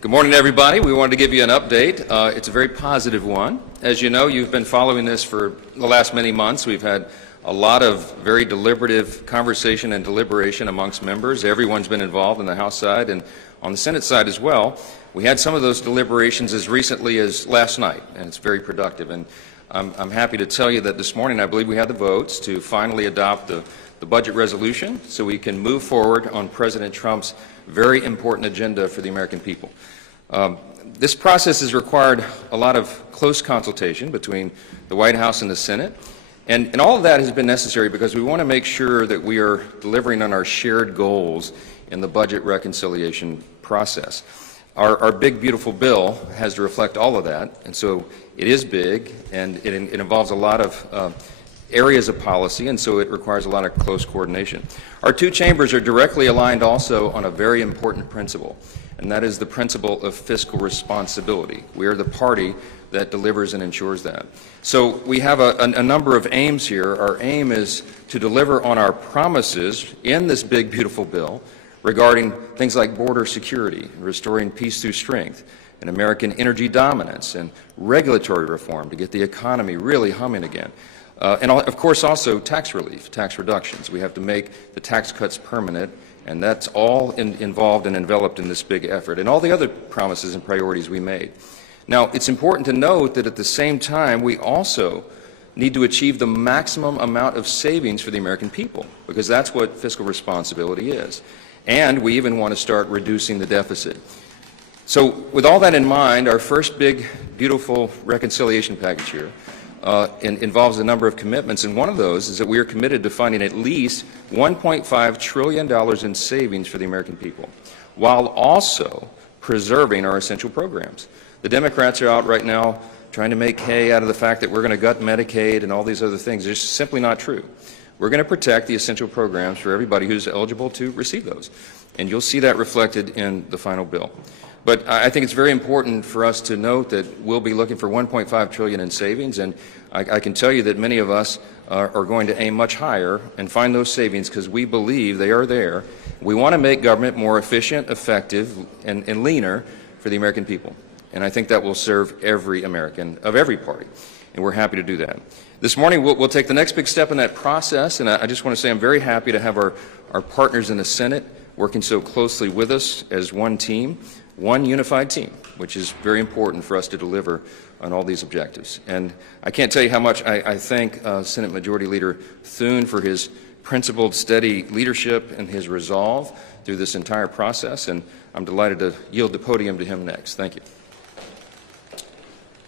Good morning, everybody. We wanted to give you an update. It's a very positive one. As you know, you've been following this for the last many months. We've had a lot of very deliberative conversation and deliberation amongst members. Everyone's been involved on the House side and on the Senate side as well. We had some of those deliberations as recently as last night, and it's very productive. And I'm happy to tell you that this morning I believe we had the votes to finally adopt the budget resolution so we can move forward on President Trump's very important agenda for the American people. This process has required a lot of close consultation between the White House and the Senate, and all of that has been necessary because we want to make sure that we are delivering on our shared goals in the budget reconciliation process. Our big, beautiful bill has to reflect all of that, and so it is big, and it involves a lot of areas of policy, and so it requires a lot of close coordination. Our two chambers are directly aligned also on a very important principle, and that is the principle of fiscal responsibility. We are the party that delivers and ensures that. So we have a number of aims here. Our aim is to deliver on our promises in this big, beautiful bill regarding things like border security, restoring peace through strength, and American energy dominance, and regulatory reform to get the economy really humming again. And of course also tax relief, tax reductions. We have to make the tax cuts permanent, and that's all involved and enveloped in this big effort, and all the other promises and priorities we made. Now, it's important to note that at the same time, we also need to achieve the maximum amount of savings for the American people, because that's what fiscal responsibility is. And we even want to start reducing the deficit. So with all that in mind, our first big, beautiful reconciliation package here involves a number of commitments, and one of those is that we are committed to finding at least $1.5 trillion in savings for the American people, while also preserving our essential programs. The Democrats are out right now trying to make hay out of the fact that we're going to gut Medicaid and all these other things. It's simply not true. We're going to protect the essential programs for everybody who's eligible to receive those, and you'll see that reflected in the final bill. But I think it's very important for us to note that we'll be looking for $1.5 trillion in savings, and I can tell you that many of us are going to aim much higher and find those savings because we believe they are there. We want to make government more efficient, effective, and leaner for the American people. And I think that will serve every American of every party, and we're happy to do that. This morning we'll take the next big step in that process, and I just want to say I'm very happy to have our partners in the Senate working so closely with us as one team. One unified team, which is very important for us to deliver on all these objectives. And I can't tell you how much I thank Senate Majority Leader Thune for his principled, steady leadership and his resolve through this entire process, and I'm delighted to yield the podium to him next. Thank you.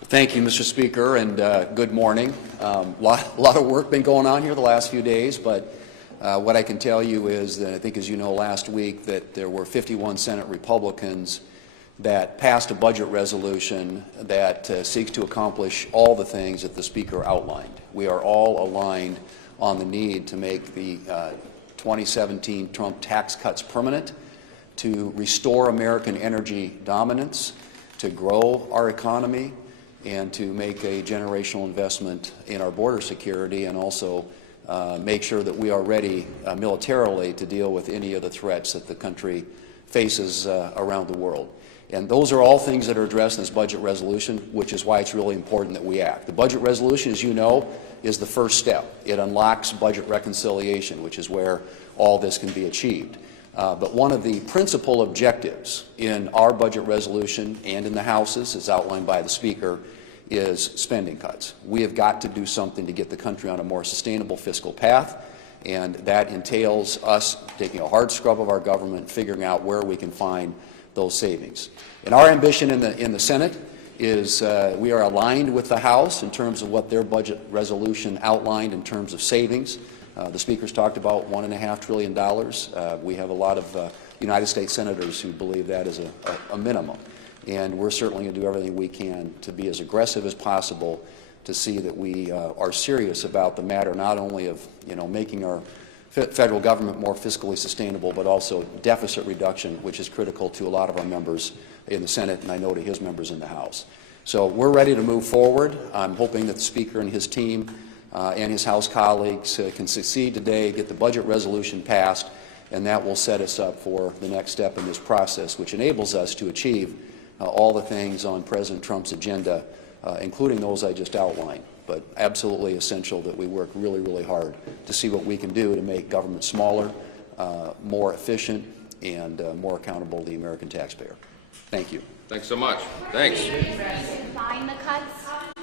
Thank you, Mr. Speaker, and good morning. Lot of work been going on here the last few days, but what I can tell you is that I think, as you know, last week that there were 51 Senate Republicans that passed a budget resolution that seeks to accomplish all the things that the Speaker outlined. We are all aligned on the need to make the 2017 Trump tax cuts permanent, to restore American energy dominance, to grow our economy, and to make a generational investment in our border security, and also make sure that we are ready militarily to deal with any of the threats that the country faces around the world. And those are all things that are addressed in this budget resolution, which is why it's really important that we act. The budget resolution, as you know, is the first step. It unlocks budget reconciliation, which is where all this can be achieved. But one of the principal objectives in our budget resolution and in the House's, as outlined by the Speaker, is spending cuts. We have got to do something to get the country on a more sustainable fiscal path, and that entails us taking a hard scrub of our government, figuring out where we can find those savings. And our ambition in the Senate is we are aligned with the House in terms of what their budget resolution outlined in terms of savings. The Speaker's talked about $1.5 trillion. We have a lot of United States senators who believe that is a minimum. And we're certainly going to do everything we can to be as aggressive as possible to see that we are serious about the matter, not only of making our federal government more fiscally sustainable, but also deficit reduction, which is critical to a lot of our members in the Senate, and I know to his members in the House. So we're ready to move forward. I'm hoping that the Speaker and his team and his House colleagues can succeed today, get the budget resolution passed, and that will set us up for the next step in this process, which enables us to achieve all the things on President Trump's agenda, including those I just outlined. But absolutely essential that we work really, really hard to see what we can do to make government smaller, more efficient, and more accountable to the American taxpayer. Thank you. Thanks so much. Thanks. Find the cuts.